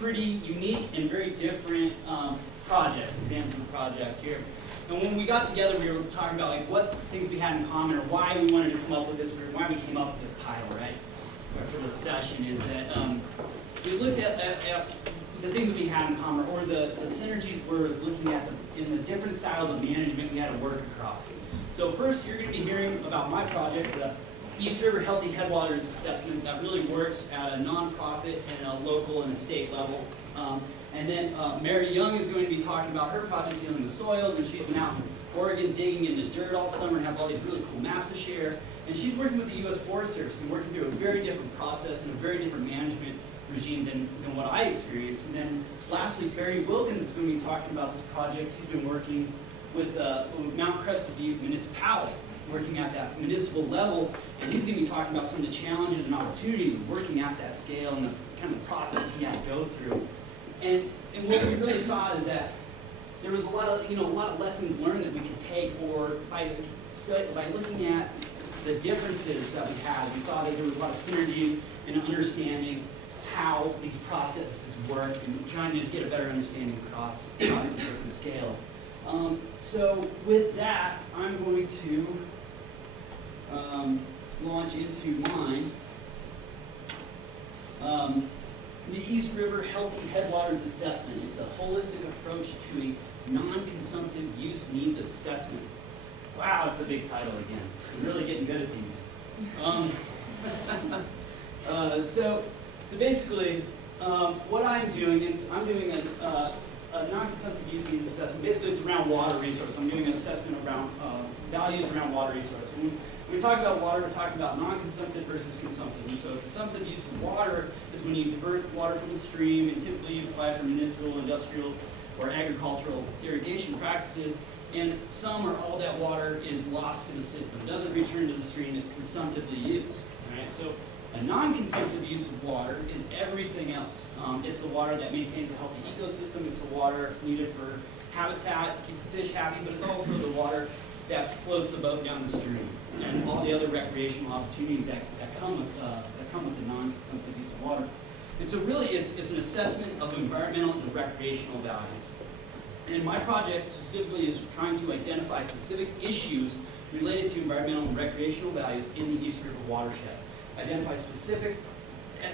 pretty unique and very different projects, examples of projects here. And when we got together, we were talking about like what things we had in common, or why we wanted to come up with this group, why we came up with this title, right? For this session is that we looked at the things that we had in common, or the synergies we're looking at in the different styles of management we had to work across. So first, you're going to be hearing about my project, the East River Healthy Headwaters Assessment, that really works at a nonprofit and a local and a state level. And then Mary Young is going to be talking about her project dealing with soils, and she's been out in Oregon digging in the dirt all summer and has all these really cool maps to share. And she's working with the U.S. Forest Service and working through a very different process and a very different management regime than what I experienced. And then lastly, Barry Wilkins is going to be talking about this project. He's been working with Mount Crested Butte Municipality, working at that municipal level, and he's going to be talking about some of the challenges and opportunities of working at that scale and the kind of process he had to go through. And what we really saw is that there was a lot of lessons learned that we could take, or by looking at the differences that we had, we saw that there was a lot of synergy in understanding how these processes work and trying to just get a better understanding across different scales. So with that, I'm going to launch into mine. The East River Healthy Headwaters Assessment. It's a holistic approach to a non-consumptive use needs assessment. Wow, that's a big title again. I'm really getting good at these. So basically, what I'm doing is I'm doing a non-consumptive use needs assessment. Basically, it's around water resource. I'm doing an assessment around values around water resource. When we talk about water, we're talking about non-consumptive versus consumptive. And so consumptive use of water is when you divert water from a stream, and typically you apply it for municipal, industrial, or agricultural irrigation practices, and some or all that water is lost in the system. It doesn't return to the stream, it's consumptively used. Right? So a non-consumptive use of water is everything else. It's the water that maintains a healthy ecosystem, it's the water needed for habitat to keep the fish happy, but it's also the water that floats the boat down the stream, and all the other recreational opportunities that come with the non-consumptive use of water. And so really it's an assessment of environmental and recreational values. And my project specifically is trying to identify specific issues related to environmental and recreational values in the East River watershed. Identify specific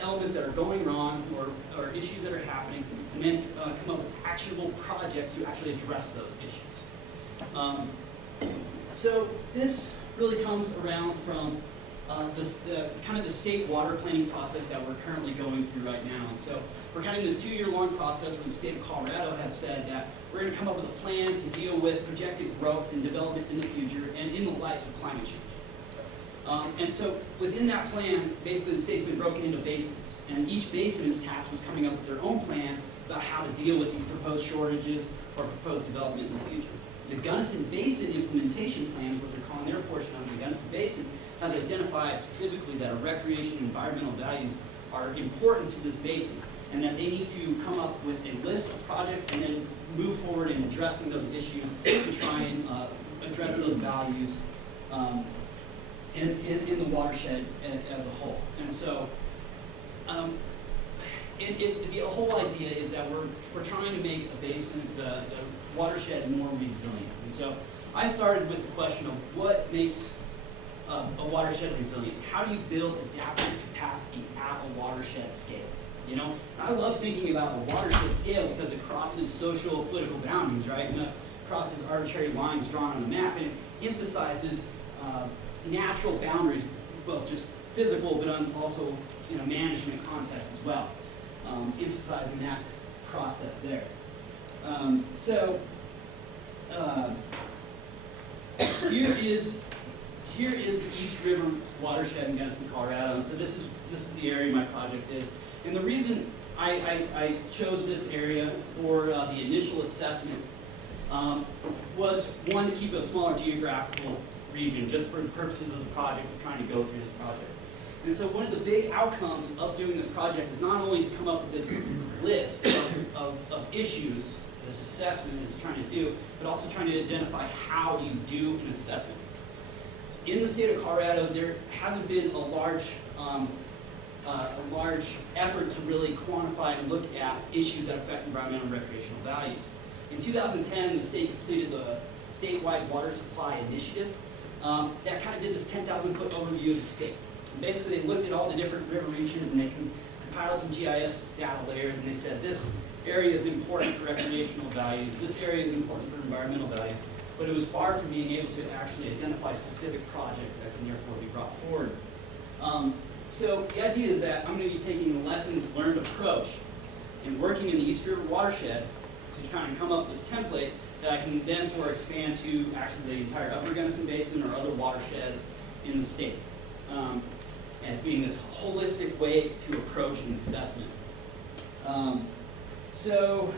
elements that are going wrong or issues that are happening, and then come up with actionable projects to actually address those issues. So this really comes around from the state water planning process that we're currently going through right now. And so we're kind of in this 2-year-long process where the state of Colorado has said that we're going to come up with a plan to deal with projected growth and development in the future and in the light of climate change. And so within that plan, basically the state's been broken into basins, and each basin is tasked with coming up with their own plan about how to deal with these proposed shortages or proposed development in the future. The Gunnison Basin Implementation Plan, is what they're calling their portion of the Gunnison Basin, has identified specifically that recreation and environmental values are important to this basin, and that they need to come up with a list of projects and then move forward in addressing those issues to try and address those values in the watershed as a whole. And so the whole idea is that we're trying to make a basin, the watershed, more resilient. And so I started with the question of what makes a watershed resilient. How do you build adaptive capacity at a watershed scale? You know, and I love thinking about a watershed scale because it crosses social, political boundaries, right? And it crosses arbitrary lines drawn on a map, and it emphasizes natural boundaries, both just physical, but also in a management context as well, emphasizing that process there. Here is the East River watershed in Gunnison, Colorado, and so this is the area my project is. And the reason I chose this area for the initial assessment was, one, to keep a smaller geographical region, just for the purposes of the project, of trying to go through this project. And so one of the big outcomes of doing this project is not only to come up with this list of issues this assessment is trying to do, but also trying to identify how you do an assessment. In the state of Colorado, there hasn't been a large a large effort to really quantify and look at issues that affect environmental and recreational values. In 2010, the state completed the statewide water supply initiative that kind of did this 10,000-foot overview of the state. And basically, they looked at all the different river reaches and they compiled some GIS data layers, and they said this area is important for recreational values, this area is important for environmental values, but it was far from being able to actually identify specific projects that can therefore be brought forward. So the idea is that I'm going to be taking the lessons learned approach and working in the East River watershed to kind of come up with this template that I can then expand to actually the entire Upper Gunnison Basin or other watersheds in the state. As being this holistic way to approach an assessment. So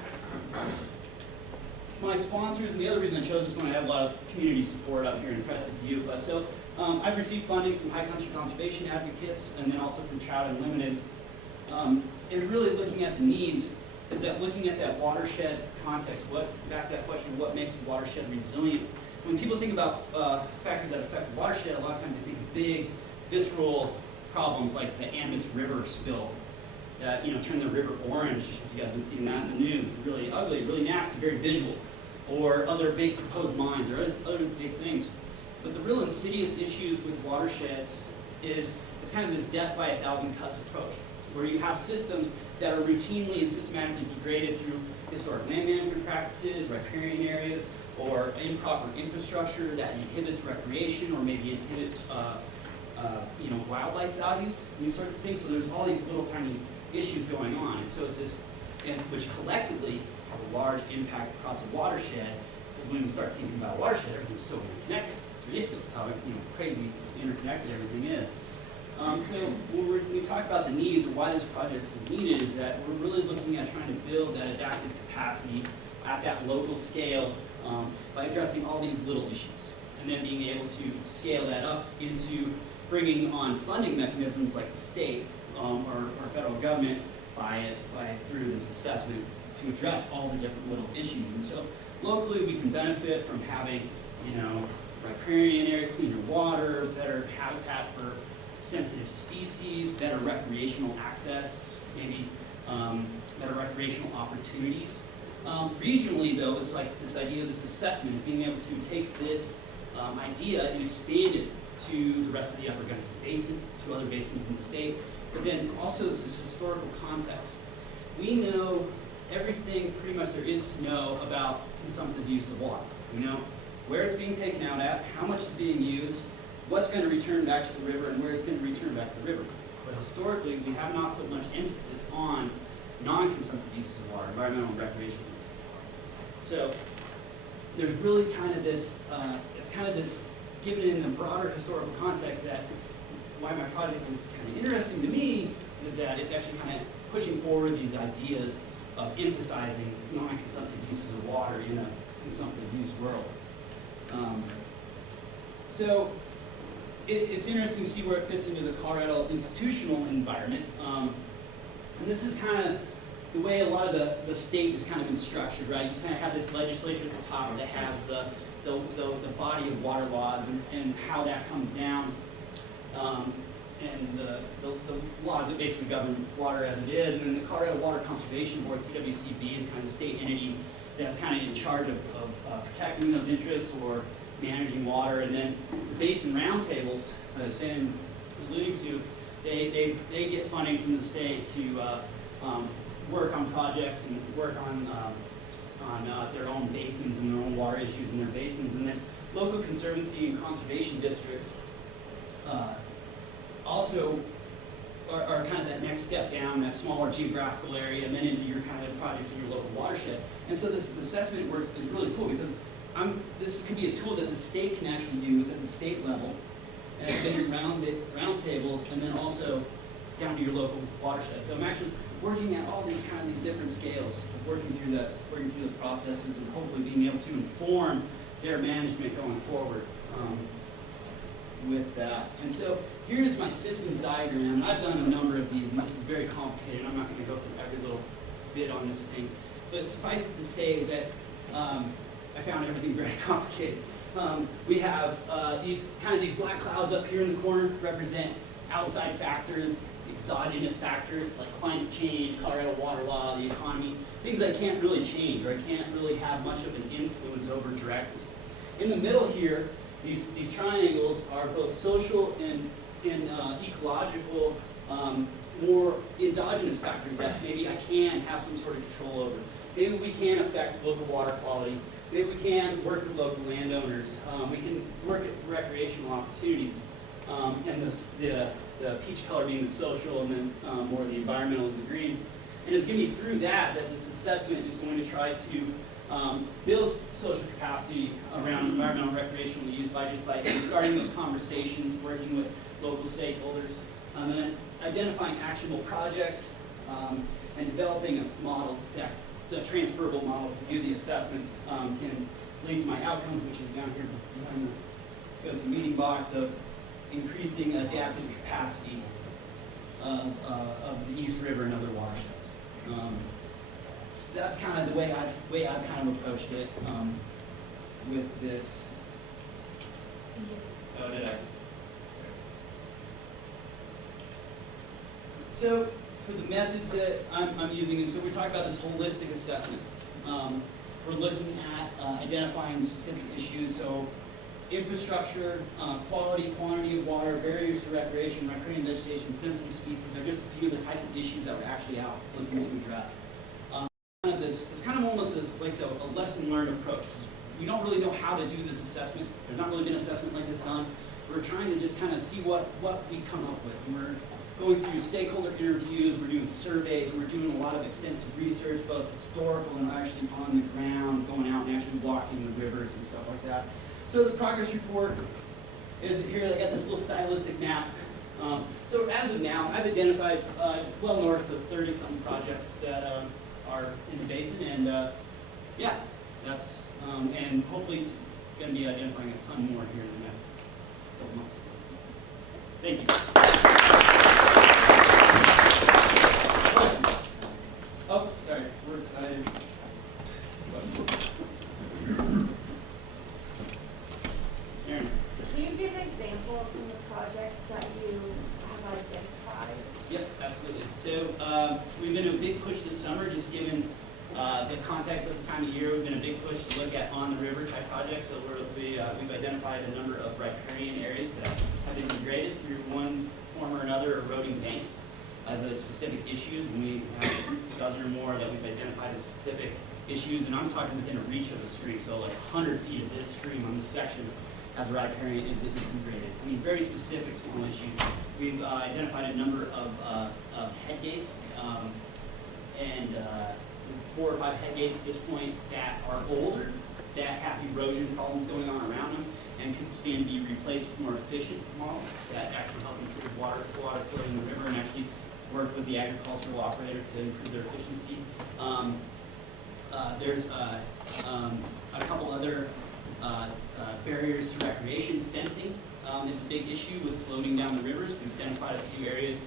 my sponsors, and the other reason I chose this one, I have a lot of community support out here in Crescent View. But so I've received funding from High Country Conservation Advocates and then also from Trout Unlimited. And really looking at the needs is that looking at that watershed context, back to that question, what makes a watershed resilient? When people think about factors that affect the watershed, a lot of times they think of big, visceral problems like the Ambas River spill that turned the river orange. If you guys have been seeing that in the news, really ugly, really nasty, very visual. Or other big proposed mines or other big things. But the real insidious issues with watersheds is it's kind of this death by 1,000 cuts approach, where you have systems that are routinely and systematically degraded through historic land management practices, riparian areas, or improper infrastructure that inhibits recreation or maybe inhibits wildlife values, these sorts of things. So there's all these little tiny issues going on. And so it's this, which collectively have a large impact across a watershed, because when we start thinking about a watershed, everything's so interconnected. It's ridiculous how crazy interconnected everything is. So when we talk about the needs or why this project is needed is that we're really looking at trying to build that adaptive capacity at that local scale by addressing all these little issues, and then being able to scale that up into bringing on funding mechanisms like the state or federal government through this assessment to address all the different little issues. And so locally we can benefit from having riparian area, cleaner water, better habitat for sensitive species, better recreational access, maybe better recreational opportunities. Regionally though, it's like this idea of this assessment is being able to take this idea and expand it to the rest of the Upper Gunnison Basin, to other basins in the state, but then also this historical context. We know everything pretty much there is to know about consumptive use of water. We know where it's being taken out at, how much is being used, what's going to return back to the river, and where it's going to return back to the river. But historically, we have not put much emphasis on non-consumptive uses of water, environmental and recreational uses. So there's really kind of this, it's kind of this, given in the broader historical context, that why my project is kind of interesting to me is that it's actually kind of pushing forward these ideas of emphasizing non-consumptive uses of water in a consumptive use world. So it's interesting to see where it fits into the Colorado institutional environment. And this is kind of the way a lot of the state has kind of been structured, right? You kind of have this legislature at the top that has the body of water laws and how that comes down, and the laws that basically govern water as it is. And then the Colorado Water Conservation Board, CWCB, is kind of the state entity that's kind of in charge of protecting those interests or managing water. And then the basin roundtables, as Sam alluding to, they get funding from the state to work on projects and work on their own basins and their own water issues in their basins. And then local conservancy and conservation districts also are kind of that next step down, that smaller geographical area, and then into your kind of projects in your local watershed. And so this assessment works is really cool because this could be a tool that the state can actually use at the state level as based roundtables, and then also down to your local watershed. So I'm actually working at all these different scales, working through those processes, and hopefully being able to inform their management going forward with that. And so here's my systems diagram. I've done a number of these, and this is very complicated. I'm not going to go through every little bit on this thing, but suffice it to say is that I found everything very complicated. We have these black clouds up here in the corner represent outside factors exogenous factors like climate change, Colorado water law, the economy, things I can't really change or I can't really have much of an influence over directly. In the middle here, these triangles are both social and ecological, more endogenous factors that maybe I can have some sort of control over. Maybe we can affect local water quality. Maybe we can work with local landowners. We can work at recreational opportunities. And the peach color being the social, and then more the environmental is the green. And it's going to be through that this assessment is going to try to build social capacity around environmental and recreational use by starting those conversations, working with local stakeholders, and then identifying actionable projects, and developing a model, the transferable model to do the assessments can lead to my outcomes, which is down here behind the meeting box of increasing adaptive capacity of the East River and other watersheds. So that's kind of the way I've kind of approached it with this. Oh, did I? So for the methods that I'm using, and so we're talking about this holistic assessment. We're looking at identifying specific issues, so infrastructure, quality, quantity of water, barriers to recreation, riparian vegetation, sensitive species are just a few of the types of issues that we're actually out looking to address. It's kind of almost as like a lesson learned approach, because we don't really know how to do this assessment. There's not really been an assessment like this done. We're trying to just kind of see what we come up with. And we're going through stakeholder interviews, we're doing surveys, and we're doing a lot of extensive research, both historical and actually on the ground, going out and actually walking the rivers and stuff like that. So the progress report is here. I got this little stylistic map. So as of now, I've identified well north of 30-something projects that are in the basin, and yeah, that's and hopefully going to be identifying a ton more here in the next couple months. Thank you. Questions? Oh, sorry, we're excited. Aaron. Can you give an example of some of the projects that you have identified? Yep, absolutely. So we've been a big push this summer, just given the context of the time of year. We've been a big push to look at on-the-river type projects. So we've identified a number of riparian areas that have been degraded through one form or another, eroding banks as the specific issues. And we have a dozen or more that we've identified as specific issues. And I'm talking within a reach of the stream, so like 100 feet of this stream on this section as riparian is degraded. I mean, very specific small issues. We've identified a number of head gates and 4 or 5 head gates at this point that are older, that have erosion problems going on around them, and can see be replaced with more efficient models that actually help improve water flow in the river and actually work with the agricultural operator to improve their efficiency. There's a couple other barriers to recreation. Fencing is a big issue with floating down the rivers. We've identified a few areas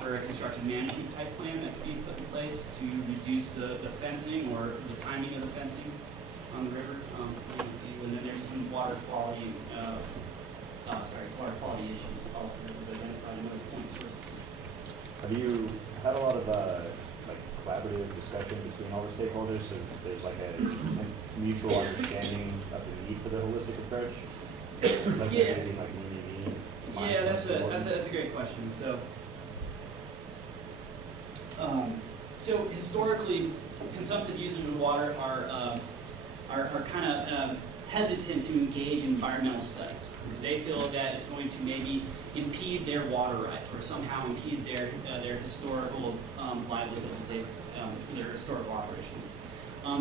for a constructive management type plan that could be put in place to reduce the fencing or the timing of the fencing on the river. And then there's some water quality issues also that we've identified in other point sources. Have you had a lot of collaborative discussion between all the stakeholders, so there's like a mutual understanding of the need for the holistic approach? Yeah. Yeah, that's a great question. So historically, consumptive users of water are kind of hesitant to engage in environmental studies because they feel that it's going to maybe impede their water rights or somehow impede their historical livelihoods their historical operations.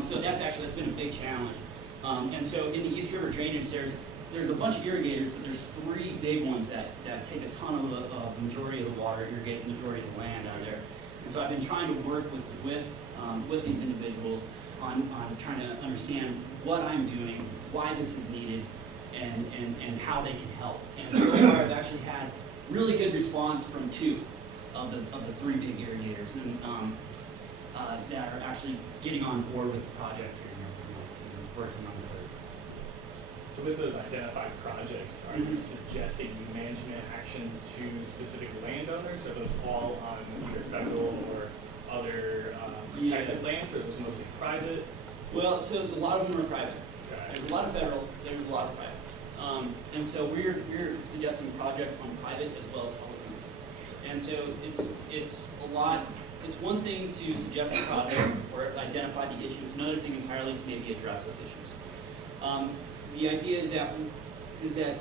So that's been a big challenge. And so in the East River drainage, there's a bunch of irrigators, but there's 3 big ones that take a ton of the majority of the water, irrigate the majority of the land out of there. And so I've been trying to work with these individuals on trying to understand what I'm doing, why this is needed, and how they can help. And so far I've actually had really good response from 2 of the 3 big irrigators and, that are actually getting on board with the project here and working on the So with those identified projects, are you Mhm. suggesting management actions to specific landowners? Are those all on either federal or other protected lands, or are those mostly private? Well, so a lot of them are private. Okay. There's a lot of federal, there's a lot of private. And so we're suggesting projects on private as well as public land. And so it's a lot, it's one thing to suggest a project or identify the issue, it's another thing entirely to maybe address those issues. The idea is that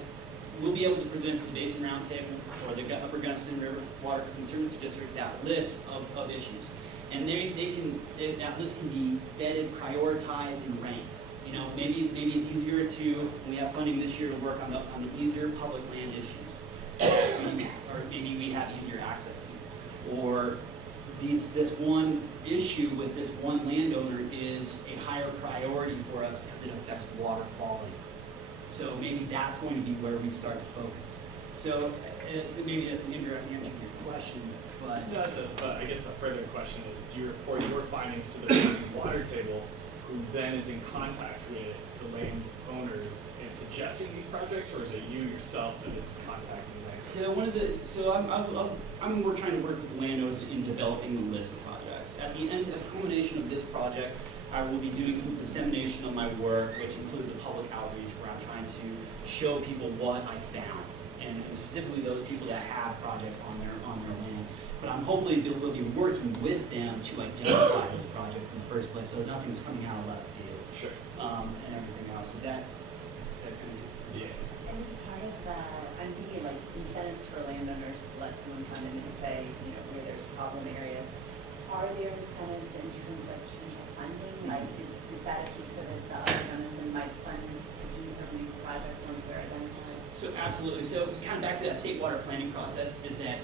we'll be able to present to the Basin Roundtable or the Upper Gunnison River Water Conservancy District that list of issues. And that list can be vetted, prioritized, and ranked. You know, maybe it's easier to, when we have funding this year, to work on the easier public land issues, or maybe we have easier access to, or this one issue with this one landowner is a higher priority for us because it affects water quality. So maybe that's going to be where we start to focus. So maybe that's an indirect answer to your question, but No, it does, but I guess a further question is, do you report your findings to the Basin Water Table, who then is in contact with the landowners and suggesting these projects, or is it you yourself that is contacting them? we're trying to work with the landowners in developing the list of projects. At the culmination of this project, I will be doing some dissemination of my work, which includes a public outreach where I'm trying to show people what I found, and specifically those people that have projects on their land. But I'm hopefully we'll be working with them to identify those projects in the first place, so nothing's coming out of left field. Sure. And everything else. Is that kind of Yeah. And as part of the, I'm thinking like incentives for landowners to let someone come in and say, you know, where there's problem areas. Are there incentives in terms of potential funding? Like, is that a piece of it that Gunnison might fund to do some of these projects once they're identified? So absolutely. So kind of back to that state water planning process is that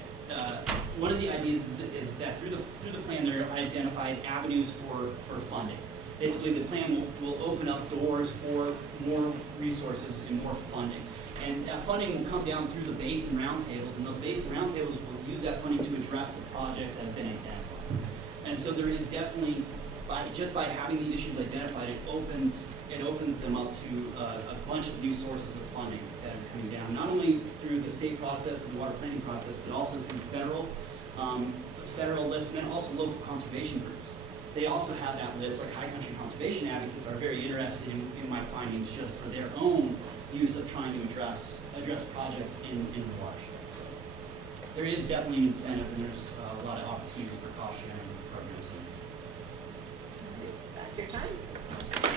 one of the ideas is that through the plan there are identified avenues for funding. Basically, the plan will open up doors for more resources and more funding. And that funding will come down through the Basin Roundtables, and those Basin Roundtables will use that funding to address the projects that have been identified. And so there is definitely, just by having the issues identified, it opens them up to a bunch of new sources of funding that are coming down, not only through the state process and the water planning process, but also through federal lists, and then also local conservation groups. They also have that list, like High Country Conservation Advocates are very interested in my findings just for their own use of trying to address projects in the watershed. So there is definitely an incentive, and there's a lot of opportunities for cost sharing programs. That's your time.